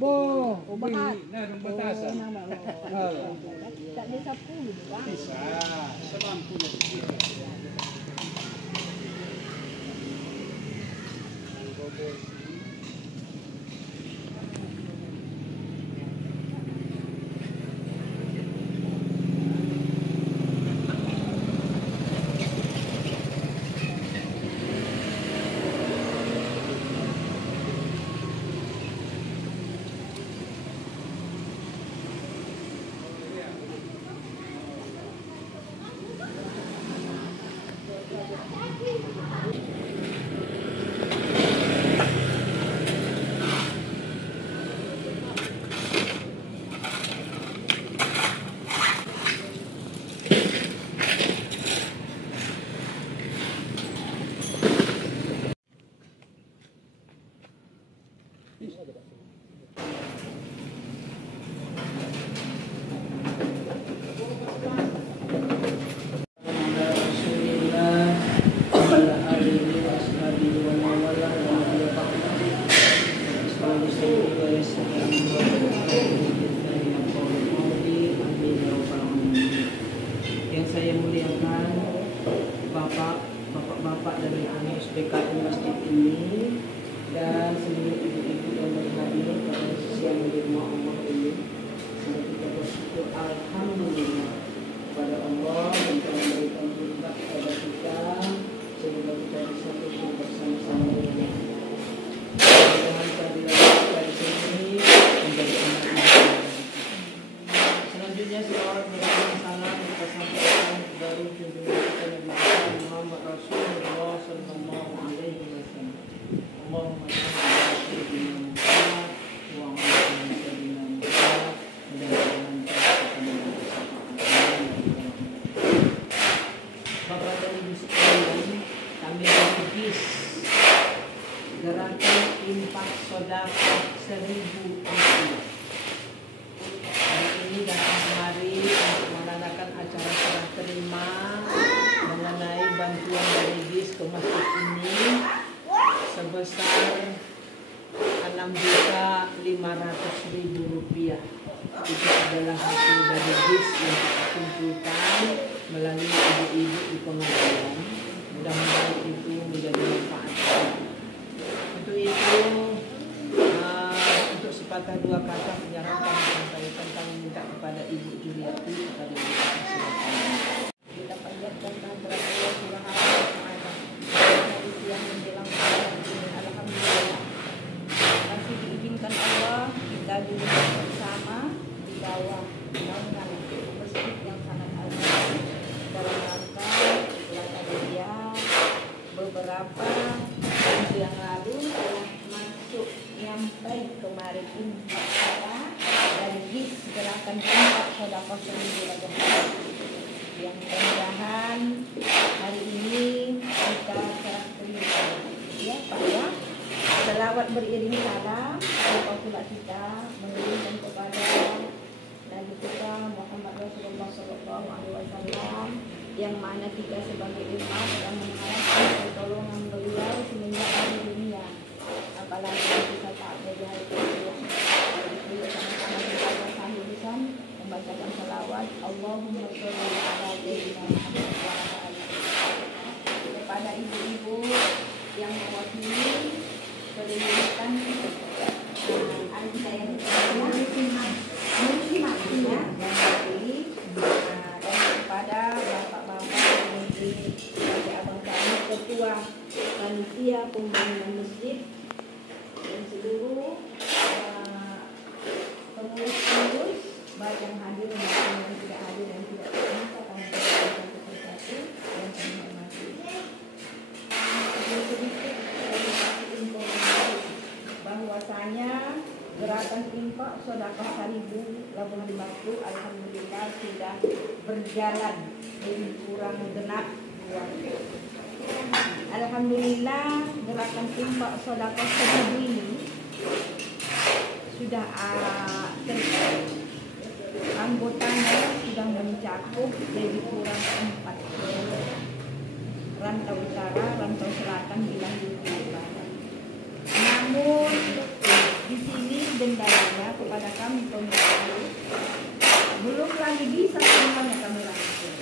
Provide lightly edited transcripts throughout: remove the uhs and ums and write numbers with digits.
Boh, Bahat. na nung batasan. Tak ada 10 bang. Bisa, 90 Yang saya muliakan bapak-bapak dari pengurus PKI masjid ini dan seluruh ibu-ibu yang berhadir pada siang di rumah Allah ini. Semoga kita bersyukur alhamdulillah kepada Allah yang telah memberikan nikmat kepada kita sehingga kita bisa tumbuh bersama-sama dengan Allah. Mudah-mudahan kita di sini menjadi anak-anak. Selanjutnya selawat berdoa salam kita sampaikan dari junjungan kita Nabi Muhammad Rasulullah sallallahu alaihi wasallam. Allahumma shalli ala sayyidina Muhammad wa ala ali sayyidina Muhammad. Mudah-mudahan Bapak dan Ibu sekalian, kami berkis gerakan infak sedekah 1000 rupiah. Ini datang kemari untuk mengadakan acara serah terima mengenai bantuan dari BIS ke masjid ini sebesar 6.500.000 rupiah. Itu adalah hasil dari BIS yang kita kumpulkan melalui ibu-ibu di pengajian. Mudah-mudahan itu menjadi manfaat. Untuk itu untuk sepatah dua kata penyarankan sampaikan kami minta kepada Ibu Juliati kepada Ibu silakan. Kita panjatkan kepada Allah Subhanahu wa taala dari siang menjelang malam ini alhamdulillah masih diizinkan Allah kita duduk bersama di bawah naungan masjid yang sangat agung dalam rangka pelatihan beberapa minggu yang lalu telah masuk nyampai kemarin infak dan BIS gerakan infak sedekah 1000 yang mudah-mudahan hari ini kita serah terima ya Pak ya. Selawat beriring salam apabila kita mengirimkan kepada Nabi kita Muhammad Rasulullah sallallahu alaihi wasallam yang mana kita sebagai umat yang mengharapkan pertolongan beliau semenjak hari dunia. Apalagi kita tak berjaya sama-sama kita sahihan membacakan salawat Allahumma sholli ala sayyidina Muhammad wa ala alihi. Kepada ibu-ibu yang mewakili pendidikan anak saya muslimat ya dan kepada bapak-bapak yang menjadi abang kami ketua panitia pembangunan masjid dan seluruh pengurus-pengurus baik yang hadir maupun yang tidak hadir dan tidak terminta kami berikan satu dan kami hormati. Sedikit informasi bahwasanya gerakan infak sedekah 1000 Labuhan Batu alhamdulillah sudah berjalan lebih kurang genap 2 bulan. Alhamdulillah gerakan infak sedekah 1000 ini sudah anggotanya sudah mencakup lebih kurang 4 rantau utara, rantau selatan, wilayah barat. Namun di sini dendanya kepada kami pemilih, belum lagi bisa semuanya kami lakukan.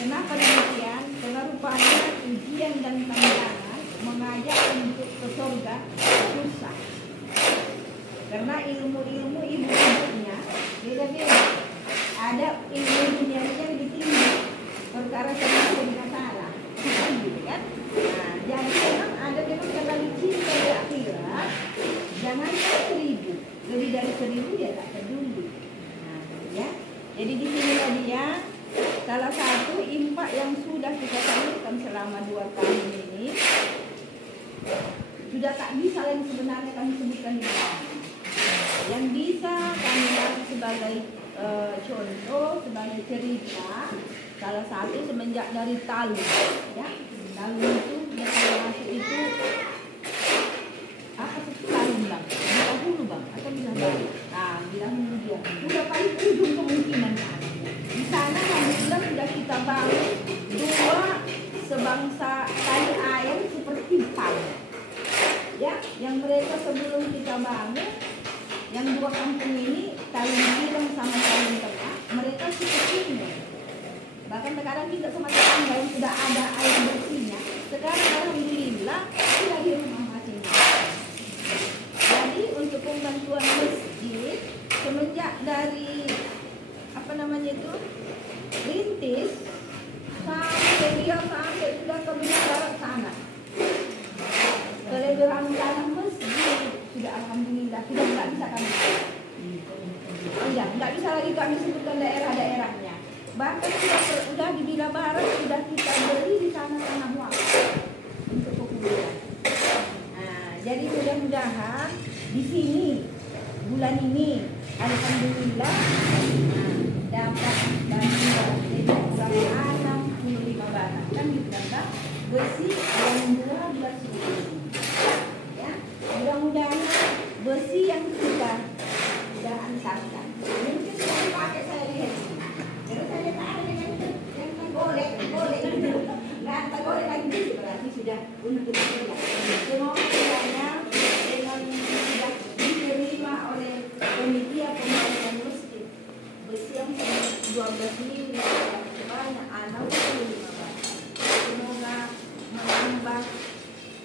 Kenapa demikian? Karena rupanya ujian dan tantangan mengajak untuk ke surga susah. Karena ilmu-ilmu ibu-ibunya beda-beda. Ada ilmu dunianya yang lebih tinggi, perkara termasuk dengan salah, gitu kan? Nah, jadi memang ada memang kalau cinta di akhirat, jangan 1000, lebih dari 1000 dia tak peduli. Nah, ya. Jadi di sini dia salah satu impak yang sudah kita salurkan selama 2 tahun ini sudah tak bisa yang sebenarnya kami sebutkan di sini. Yang bisa kami lihat sebagai contoh, sebagai cerita, salah satu semenjak dari Talu, ya. Talu itu yang masuk itu apa sih Talu bang? Dahulu bang, atau bilang bang? Nah, bilang dia udah paling ujung kemungkinan kan. Di sana alhamdulillah sudah kita bangun 2 sebangsa tali air seperti pal, ya. Yang mereka sebelum kita bangun, yang 2 kampung ini Talun Bilang sama Talun Tengah, mereka kecilnya. Bahkan sekarang kita sama tetangga yang sudah ada air bersihnya, sekarang alhamdulillah sudah di rumah masing-masing. Jadi untuk pembantuan masjid semenjak dari apa namanya itu rintis sampai dia sampai sudah ke barat sana. Kelebihan tanah masjid sudah alhamdulillah sudah nggak bisa kami nggak bisa lagi kami sebutkan daerah-daerahnya. Bahkan sudah di Bila Barat sudah kita beli di tanah-tanah wakaf untuk kuburan. Nah, jadi mudah-mudahan di sini bulan ini alhamdulillah dapat bantuan berapa 65 barat kan gitu kan besi yang 12.000. Ya, mudah-mudahan besi yang sudah antarkan mungkin saya pakai saya lihat terus saya tahu dengan yang golek nggak golek lagi berarti sudah untuk kita semoga kiranya dengan sudah diterima oleh panitia pembangunan masjid besi yang 12.000 sebanyak 65 barat. Semoga menambah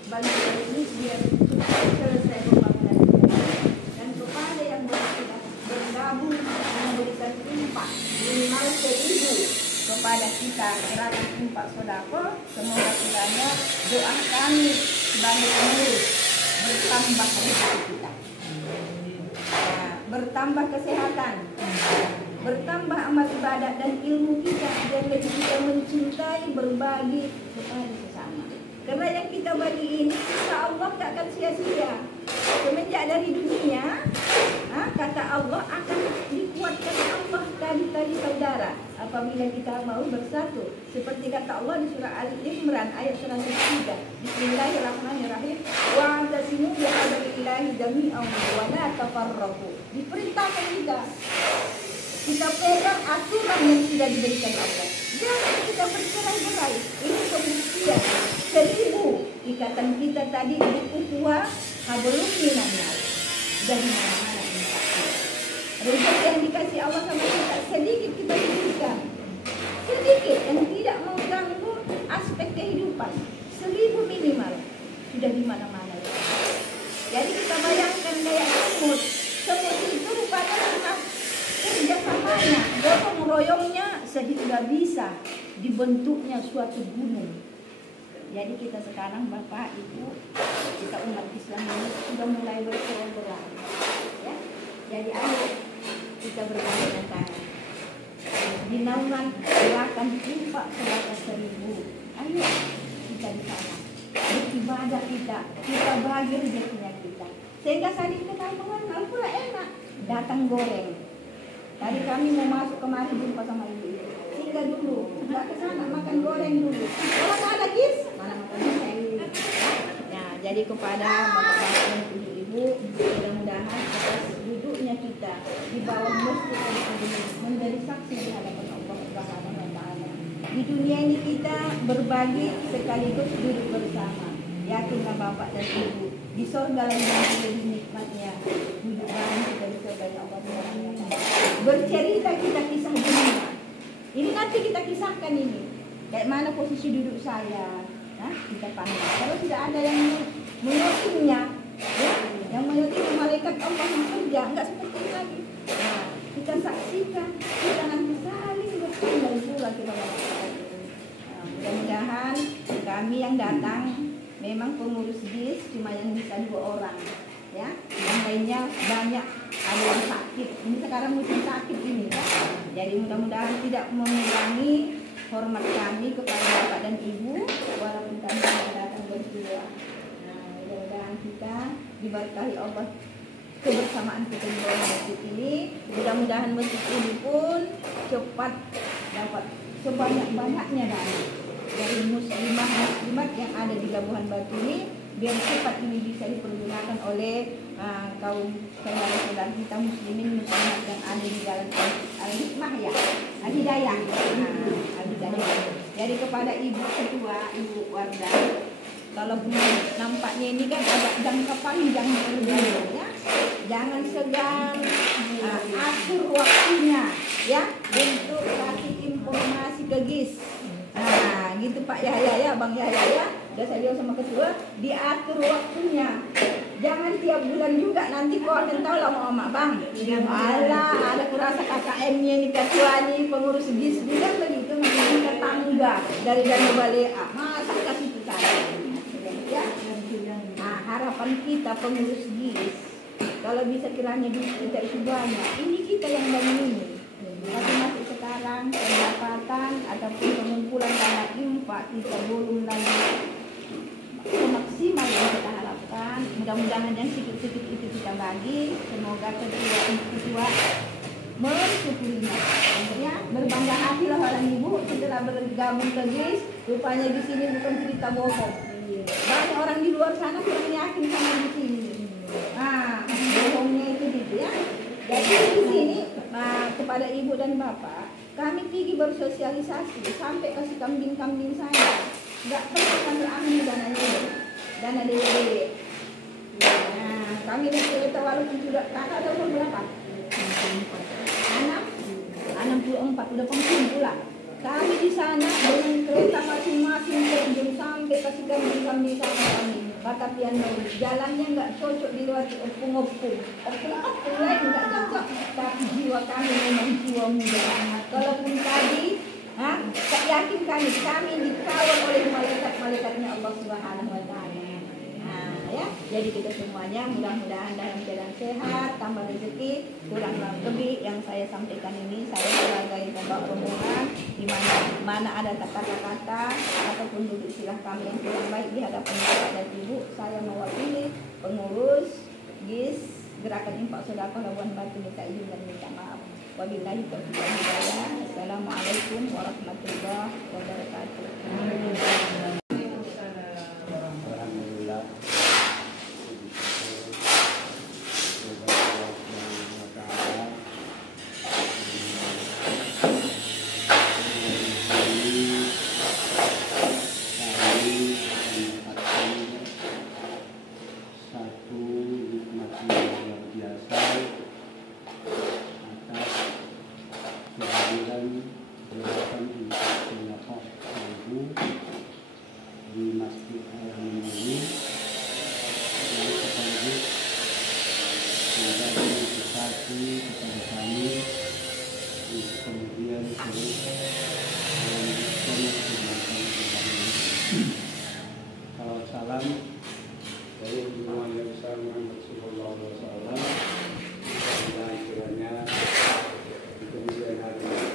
bantuan ini biar selesai pembangunan dan kepada yang sudah bergabung memberikan impak minimal 1.000 kepada kita gerakan impak sodako, semoga kiranya doa kami sebagai pengurus bertambah rezeki kita, bertambah kesehatan, bertambah amal ibadat dan ilmu kita agar lebih kita mencintai berbagi kepada sesama. Karena yang kita bagi ini insya Allah tak akan sia-sia. Semenjak dari dunia, kata Allah akan dikuatkan Allah tali-tali saudara apabila kita mau bersatu. Seperti kata Allah di surah Ali Imran ayat 103. Bismillahirrahmanirrahim. Wa'tasimu bihablillahi jami'an wa la tafarraqu. Diperintahkan kita pegang aturan yang sudah diberikan Allah. Jangan kita bercerai-berai. Ini pembuktian 1.000 ikatan kita tadi di ukhuwah hablum minannas. Dari mana-mana rezeki yang dikasih Allah sama kita sedikit kita berikan. Sedikit yang tidak mengganggu aspek kehidupan. 1.000 minimal. Sudah di mana-mana. Jadi kita bayangkan kayak semut. Semut itu rupanya kerjasamanya, gotong royongnya sehingga bisa dibentuknya suatu gunung. Jadi kita sekarang Bapak Ibu, kita umat Islam ini sudah mulai berkolaborasi, ya. Jadi ayo kita bergandengan tangan. Di naungan gerakan impak sodako 1.000. Ayo kita di sana. Beribadah kita bagi rezekinya kita. Sehingga saling kita mengenal pula enak. Datang goreng. Tadi kami mau masuk kemari jumpa sama ibu. Singgah dulu, nggak ke sana makan goreng dulu. Kalau nggak ada kis, mana makan goreng. Nah, jadi kepada bapak-bapak dan ibu-ibu, mudah-mudahan atas duduknya kita di bawah masjid ini menjadi saksi di hadapan Allah Subhanahu wa Ta'ala. Di dunia ini kita berbagi sekaligus duduk bersama. Yakinlah bapak dan ibu, di surga lagi lebih nikmatnya hidup bareng kita di surga Allah Subhanahu wa taala. Bercerita kita kisah dunia. Ini nanti kita kisahkan ini. Kayak mana posisi duduk saya. Nah, kita pandang. Kalau tidak ada yang menyotingnya, ya, yang menyotingnya malaikat Allah yang kerja, enggak seperti ini lagi. Nah, kita saksikan, kita nanti saling bertanya pula kita melakukan itu. Nah, mudah-mudahan kami yang datang memang pengurus GIS cuma yang bisa 2 orang, ya. Yang lainnya banyak ada yang sakit. Ini sekarang musim sakit ini, ya. Jadi mudah-mudahan tidak mengurangi hormat kami kepada Bapak dan Ibu walaupun kami datang berdua. Nah, mudah-mudahan kita diberkahi Allah kebersamaan kita di bawah masjid ini. Mudah-mudahan masjid ini pun cepat dapat sebanyak-banyaknya dari muslimat yang ada di Labuhan Batu ini, biar cepat ini bisa dipergunakan oleh kaum saudara-saudara kita muslimin muslimat yang ada di jalan al-hikmah, ya, al-hidayah. Al-hidayah. Jadi kepada Ibu Ketua, Ibu Wardah, kalau nampaknya ini kan agak jangka panjang ya, jangan segan atur waktunya, ya, untuk kasih informasi ke GIS. Nah, gitu Pak Yahya, ya, Bang Yahya, ya. Udah saya bilang sama ketua, diatur waktunya. Jangan tiap bulan juga, nanti komen tahu lah mau Mak Bang. Alah, ada kurasa KKM-nya nih, ketua nih, pengurus GIS juga begitu, menjadi tetangga dari Dana Balea. Masa kasih itu saja. Ya. Nah, harapan kita pengurus GIS, kalau bisa kiranya duit kita itu banyak, ini kita yang bangun ini. Tapi masih sekarang pendapatan ataupun pengumpulan dana infak kita belum lagi semaksimal yang kita harapkan. Mudah-mudahan yang sedikit-sedikit itu kita bagi. Semoga ketua mensyukurinya. Ya, berbangga hati lah orang Ibu setelah bergabung ke GIS. Rupanya di sini bukan cerita bohong. Banyak orang di luar sana kurang yakin sama di sini. Nah, bohongnya itu gitu, ya. Jadi di sini kepada Ibu dan Bapak, kami pergi bersosialisasi sampai kasih kambing-kambing saya. Nggak pernah kami ambil dana DWD. Nah, kami di kereta walaupun sudah kakak ada umur berapa? 64, udah pensiun pula. Kami di sana dengan kereta masing-masing terjun sampai kasih kambing-kambing sama kami. Kata pian jalannya nggak cocok dilewati opung-opung lain nggak cocok, tapi jiwa kami memang jiwa muda. Kalaupun tadi, tak yakin kami dikawal oleh malaikat-malaikatnya Allah Subhanahu wa taala. Nah, ya, jadi kita semuanya mudah-mudahan dalam keadaan sehat, tambah rezeki, kurang lebih yang saya sampaikan ini saya sebagai pembawa rombongan di mana ada kata-kata ataupun duduk silah kami yang kurang baik di hadapan Bapak dan Ibu, saya mewakili pengurus GIS Gerakan Infak Sedekah Labuhan Batu minta izin dan minta maaf. Wabillahi taufiq wal hidayah. Assalamualaikum warahmatullahi wabarakatuh. Alhamdulillah. Di Masjid Al-Mini yang sekaligus menjadi motivasi kepada kami untuk kemudian terus melanjutkan kegiatan ini. Salam salam dari Imam yang besar Muhammad Sallallahu Alaihi Wasallam dan kiranya di kemudian hari yang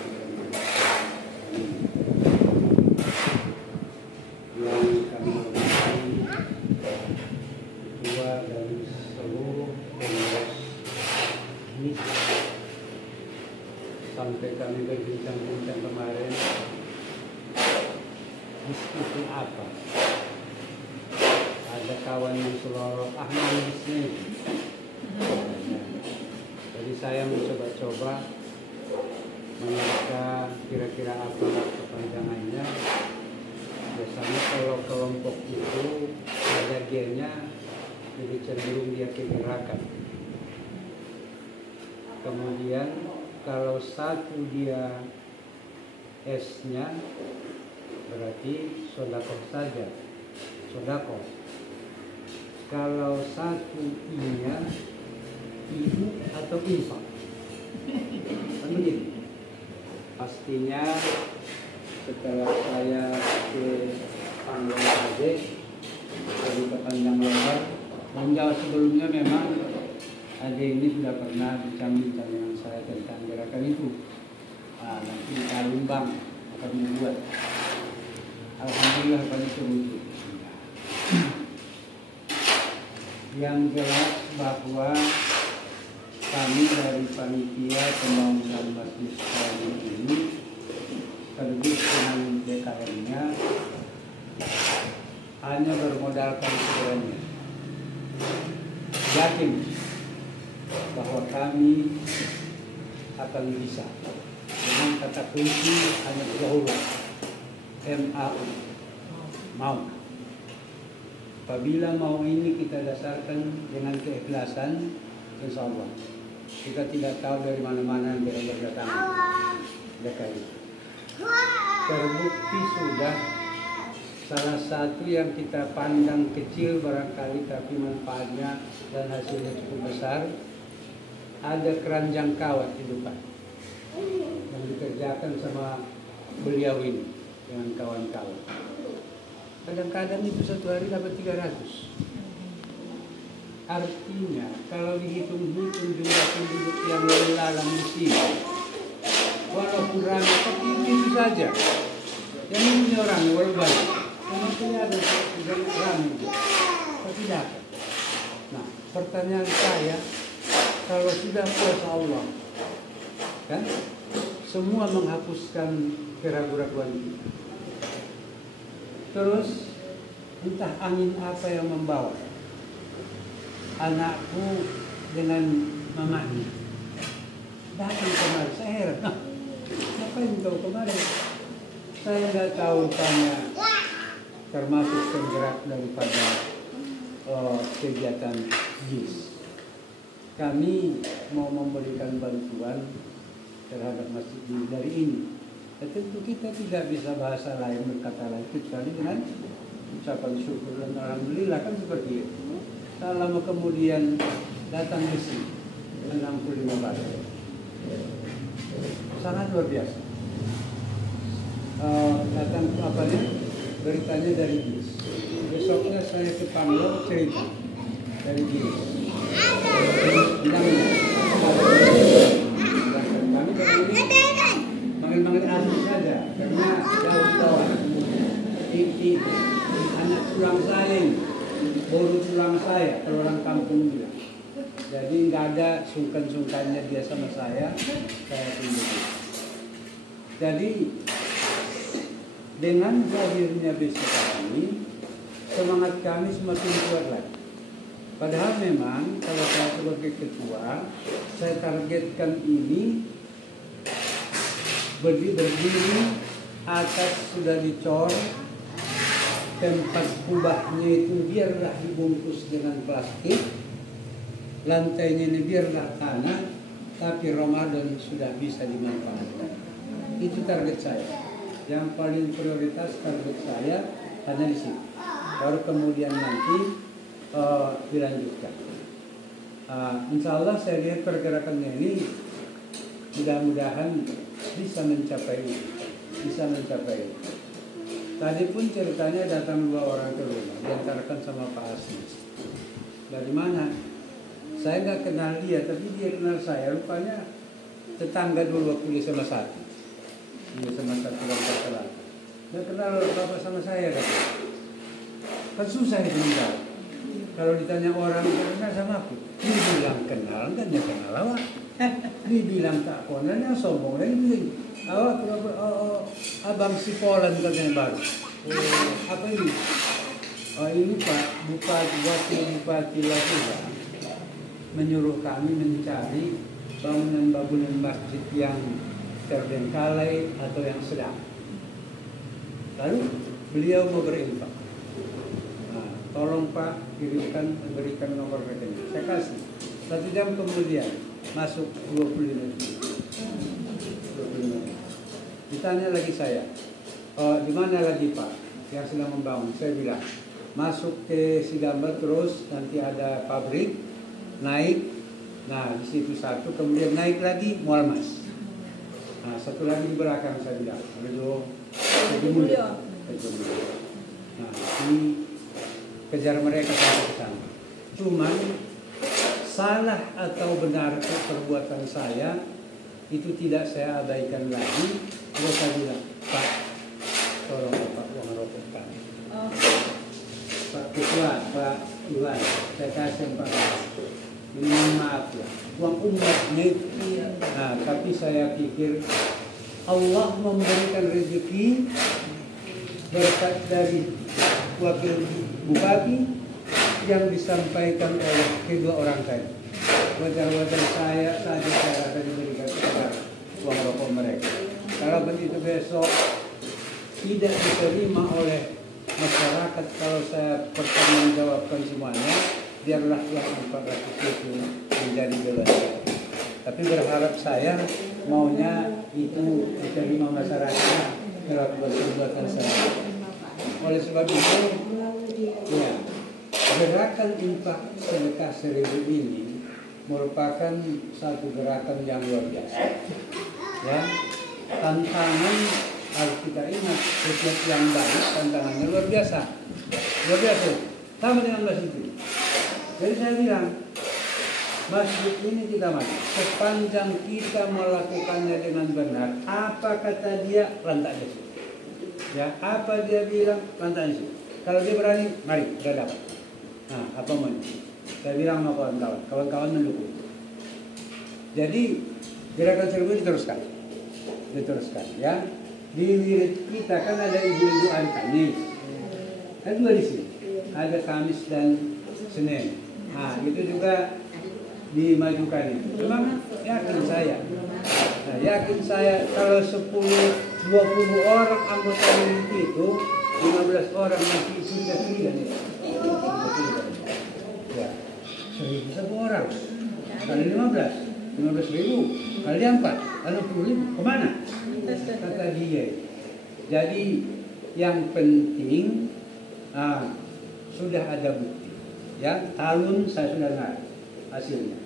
kami hormati ketua dari seluruh pengurus ini, sampai kami berbincang-bincang kemarin diskusi apa, ada kawan yang seloroh Ahmadisnya. Jadi saya mencoba-coba menerka kira-kira apa kepanjangannya. Biasanya kalau kelompok itu ada gennya jadi cenderung dia kegerakan. Kemudian kalau satu dia S-nya berarti sodakoh saja, sodakoh. Kalau satu I-nya ibu atau infak, kan begitu. Pastinya setelah saya ke Panggung Aje dari ke Panjang Lebar, menjauh sebelumnya memang Ade ini sudah pernah bincang-bincang dengan saya tentang gerakan itu. Nanti di Kalumbang akan membuat. Alhamdulillah pada terwujud. Yang jelas bahwa kami dari panitia pembangunan Masjid Islami ini sekaligus dengan DKM-nya hanya bermodalkan sebenarnya yakin bahwa kami akan bisa dengan kata kunci hanya dahulu MAU, mau. Apabila mau ini kita dasarkan dengan keikhlasan, insya Allah kita tidak tahu dari mana-mana yang kita berdatangan. Terbukti sudah salah satu yang kita pandang kecil barangkali tapi manfaatnya dan hasilnya cukup besar, ada keranjang kawat di depan yang dikerjakan sama beliau ini dengan kawan-kawan. Kadang-kadang itu satu hari dapat 300. Artinya kalau dihitung-hitung jumlah penduduk yang lalu lalang di sini, walaupun ramai tapi itu saja. Yang ini orang walau banyak, memang ada yang ramai, tapi dapat. Nah, pertanyaan saya, kalau sudah kuasa Allah, kan semua menghapuskan keraguan-keraguan kita. Terus entah angin apa yang membawa anakku dengan mamanya datang kemari. Saya heran, ngapain kau kemari? Saya nggak tahu tanya, termasuk penggerak daripada kegiatan JIS. Kami mau memberikan bantuan terhadap masjid dari ini. Tentu kita tidak bisa bahasa lain, berkata lain kecuali dengan ucapan syukur dan alhamdulillah, kan seperti itu. Tak lama kemudian datang besi 65 batu, sangat luar biasa. Datang apa nih? Beritanya dari JIS. Besoknya saya ke Panglo cerita dari JIS. Kami manggil asli saja karena jauh-jauh. Ini anak tulang saya, baru tulang saya kalau orang kampung bilang. Jadi nggak ada sungkan-sungkannya dia sama saya tunjukin. Jadi dengan hadirnya besok ini, semangat kami semakin kuat lagi. Padahal memang kalau saya sebagai ketua, saya targetkan ini berdiri atas sudah dicor, tempat kubahnya itu biarlah dibungkus dengan plastik, lantainya ini biarlah tanah, tapi Ramadan sudah bisa dimanfaatkan. Itu target saya. Yang paling prioritas target saya hanya di sini. Baru kemudian nanti dilanjutkan. Insya Allah saya lihat pergerakannya ini mudah-mudahan bisa mencapai itu. Tadi pun ceritanya datang 2 orang ke rumah, diantarkan sama Pak Asmi. Dari mana? Saya nggak kenal dia, tapi dia kenal saya. Rupanya tetangga dulu waktu dia sama satu. Dia sama satu orang. Dia kenal bapak sama saya kan? Kan susah itu menjawab. Kalau ditanya orang kenal sama aku, dia bilang kenal, kan dia kenal awak. Dia bilang tak kenal, yang sombong lagi. Awak abang si Polan katanya baru. Apa ini? Ini Pak Bupati Labuha menyuruh kami mencari bangunan-bangunan masjid yang terbengkalai atau yang sedang. Lalu beliau mau berinfak. Tolong Pak, kirimkan, berikan nomor rekening. Saya kasih. 1 jam kemudian masuk 25 juta. 25 juta. Ditanya lagi saya, di mana lagi Pak yang sedang membangun? Saya bilang, masuk ke Sigamba terus nanti ada pabrik, naik. Nah di situ satu, kemudian naik lagi Mual Mas. Nah satu lagi di belakang saya bilang, Rejo Mulyo. Nah ini kejar mereka sampai ke sana. Cuman salah atau benar perbuatan saya itu tidak saya abaikan lagi. Terus saya bilang, Pak, tolong Pak uang rokok kami. Pak Ketua, Pak Iwan, saya kasih Pak. Ini maaf ya, uang umatnya. Nah, tapi saya pikir Allah memberikan rezeki berkat dari wakil bupati yang disampaikan oleh kedua orang tadi. Wajar-wajar saya saja saya rasa diberikan kepada uang rokok mereka. Kalau begitu besok tidak diterima oleh masyarakat, kalau saya pertanggungjawabkan semuanya, biarlah uang 400 itu menjadi bebas. Tapi berharap saya maunya itu diterima masyarakat melakukan perbuatan saya. Oleh sebab itu, ya, gerakan infak sedekah 1000 ini merupakan satu gerakan yang luar biasa. Ya, tantangan harus kita ingat, setiap yang baik tantangannya luar biasa. Luar biasa. Sama dengan masjid itu. Jadi saya bilang, masjid ini kita maju. Sepanjang kita melakukannya dengan benar, apa kata dia, lantak di situ. Ya, apa dia bilang, lantak di situ. Kalau dia berani, mari, kita dapat. Nah, apa mau? Saya bilang sama kawan-kawan, kawan-kawan mendukung. Jadi gerakan 1000 diteruskan, ya. Di wirid kita kan ada ibu-ibu Kamis, ada 2 di sini, ada Kamis dan Senin. Nah, itu juga dimajukan itu. Memang yakin saya, kalau 10-20 orang anggota wirid itu, 15 orang masih sudah tidak nih. Ya, 1000 orang kali 15.000 kali 4, 60.000 kemana? Kata dia. Jadi yang penting sudah ada bukti. Ya, talun saya sudah dengar hasilnya.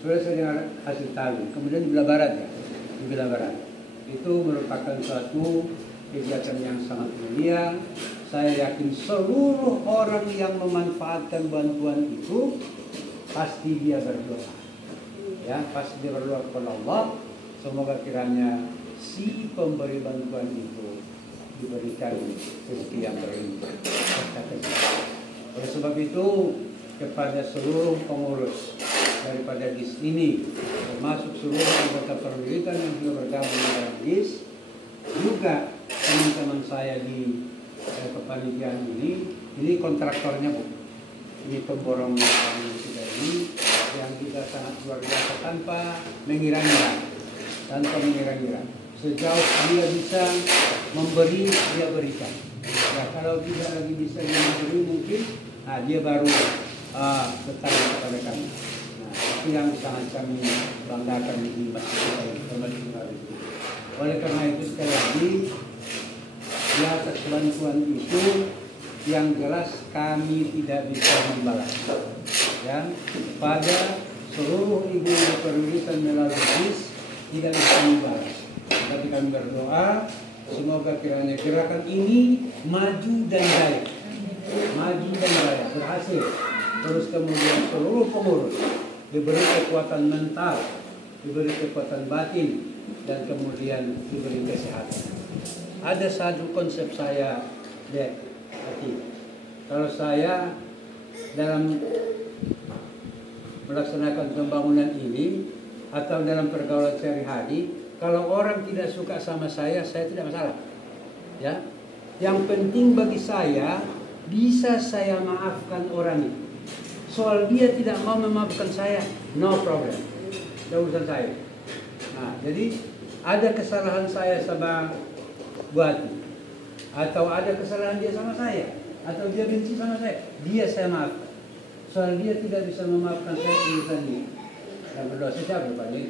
Sudah saya dengar hasil talun. Kemudian di Belah Barat ya, di Belah Barat. Itu merupakan suatu kegiatan yang sangat mulia. Saya yakin seluruh orang yang memanfaatkan bantuan itu pasti dia berdoa. Ya, pasti dia berdoa kepada Allah. Semoga kiranya si pemberi bantuan itu diberikan rezeki yang berlimpah. Oleh sebab itu, kepada seluruh pengurus daripada GIS ini, termasuk seluruh anggota perwiritan yang sudah bergabung dalam GIS, juga teman-teman saya di kepanitiaan ini kontraktornya Bu. Ini pemborong kita ini yang kita sangat luar biasa tanpa mengira-ngira. Sejauh dia bisa memberi, dia berikan. Nah, kalau tidak lagi bisa memberi mungkin, dia baru tetap kepada kami. Nah, itu yang sangat kami banggakan di masjid kita ini. Oleh karena itu sekali lagi, di atas bantuan itu yang jelas kami tidak bisa membalas. Ya, pada seluruh ibu perwiritan melalui GIS tidak bisa membalas. Tapi kami berdoa semoga kiranya gerakan ini maju dan jaya, berhasil. Terus kemudian seluruh pengurus diberi kekuatan mental, diberi kekuatan batin, dan kemudian diberi kesehatan. Ada satu konsep saya, kalau saya dalam melaksanakan pembangunan ini atau dalam pergaulan sehari-hari, kalau orang tidak suka sama saya tidak masalah. Ya, yang penting bagi saya bisa saya maafkan orang itu. Soal dia tidak mau memaafkan saya, no problem, itu urusan saya. Nah, jadi ada kesalahan saya sama Buati, atau ada kesalahan dia sama saya, atau dia benci sama saya maafkan. Soal dia tidak bisa memaafkan saya urusan ini. Yang berdosa siapa banyak?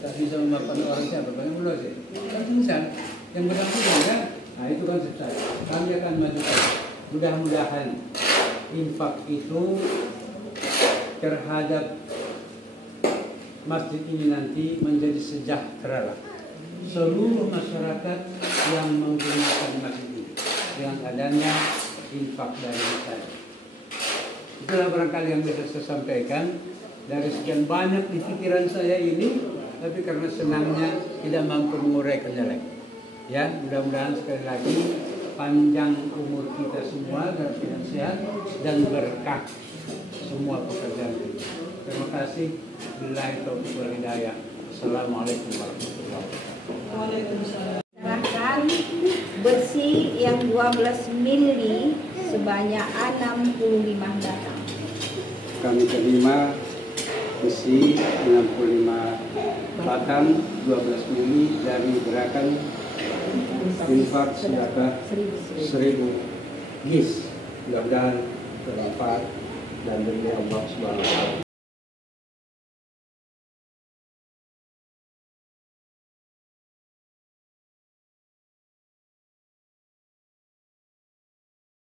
Tak bisa memaafkan orang siapa banyak berdosa. Kan insan yang bersangkutan kan? Nah itu konsep saya. Kami akan majukan. Mudah-mudahan infak itu terhadap masjid ini nanti menjadi sejahtera lah. Seluruh masyarakat yang menggunakan masjid ini dengan adanya infak dari saya. Itulah barangkali yang bisa saya sampaikan dari sekian banyak di pikiran saya ini, tapi karena senangnya tidak mampu menguraikannya lagi. Ya, mudah-mudahan sekali lagi panjang umur kita semua dalam keadaan sehat dan berkah semua pekerjaan kita. Terima kasih. Billahi taufiq wal hidayah. Assalamualaikum warahmatullahi wabarakatuh. Serahkan besi yang 12 mili sebanyak 65 batang. Kami terima besi 65 batang 12 mili dari gerakan infak sedekah 1000 gis. Mudah-mudahan bermanfaat dan dari Allah Subhanahu wa taala.